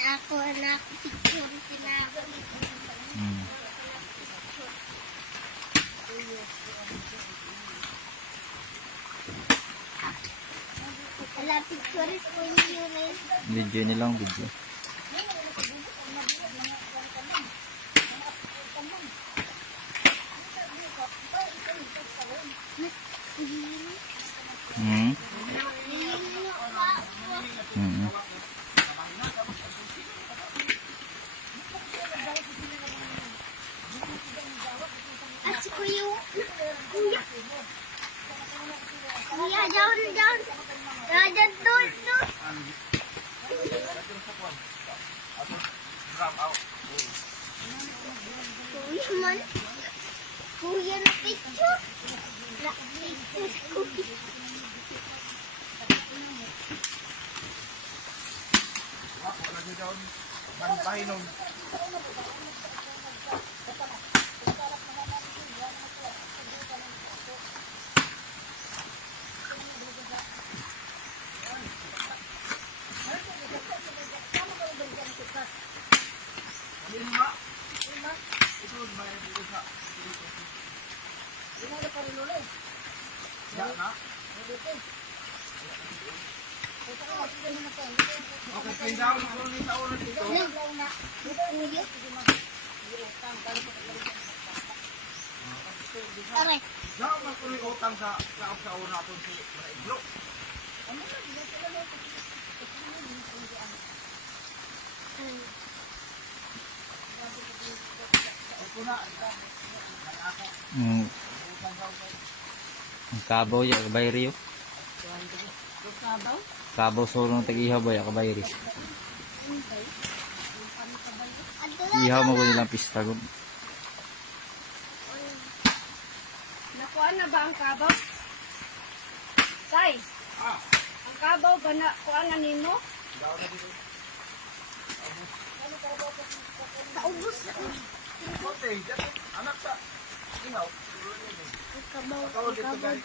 Ako na picture sinabi. Wala picture ko yun eh. Video nilang video. At si Kuya. Kuya, down. Down, doon. Kuya man. Kuya na picture. Na picture kuya. Bantahinog. Okay, pindaw na ko ni taon dito. Kuya. Aray. Daw man ko ni utang sa una aton si Maiglo. Ang kabaw ya kabayri yo. Kabaw solo ng tag-ihaw ba ya kabayri. Ihaw mo ko nilang pista ko. Nakuha na ba ang kabaw? Tay, ang kabaw ba na kuha na nimo? Naubos na. Okay, anak sa inaw. Kabaw dahil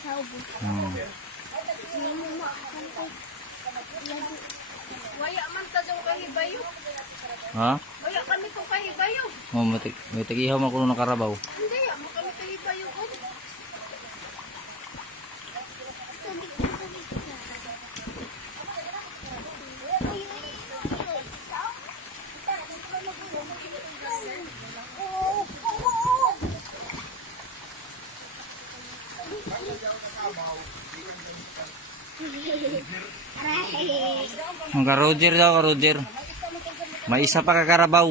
sa ubos. Waya man ta dong kahibayo. Ha? Waya kami kung kahibayo. Oh, may tag-ihaw man ko ng karabaw. Hindi, mo kami kahibayo ko. Ang ka-Roger daw, ka-Roger. May isa pa kakarabaw.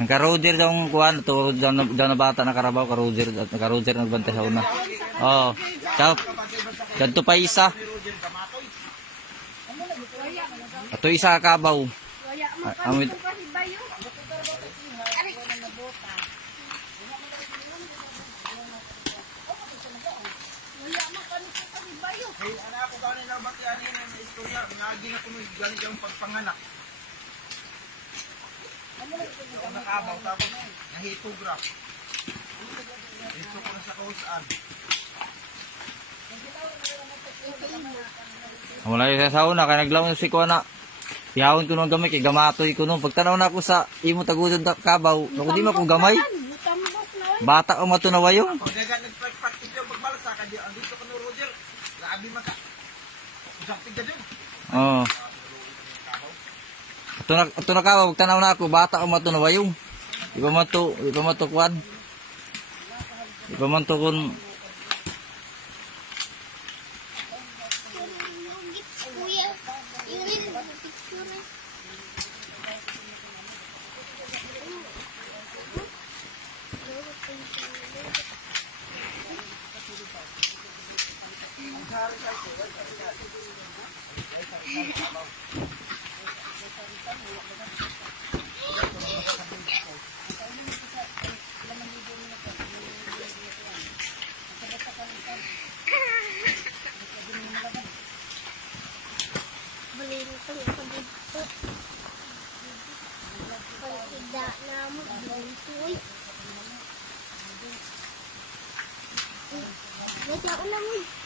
Ang ka-Roger daw ang kuhan. Ito daw na bata na karabaw. Ka-Roger nagbantay sa una. Oo. Ciao. Ganito pa isa. Ito isa kakabaw. Waya man kami kung kahibayo. Waya man kami kung kahibayo. Hey, anak ko ganin na bati ani na istorya, nagi na kuno ganin yung pagpanganak. Nakabaw tapos nahitograph. Ito ko na sa kausan. Wala yung sa una. Kaya naglawan si Kuha na. Yawon ko nung gamay. Kaya gamatoy ko nung. Pagtanaw na ako sa imo tagudod kabaw. Naku di mo akong gamay. Mutambok na oy. Bata o matunawayo. Pag nag-practice yung pagbalasa ka di andito ka no Roger. Labi maka. Usaptig ka din. Oo. Ito na kabaw. Pagtanaw na ako. Bata o matunawayo. Iba man to kuhan. Iba man to kun. Kuya. Yung picture eh. Balino ko yung dito. Pagkida na mo, dito eh. Wait lang, una mo.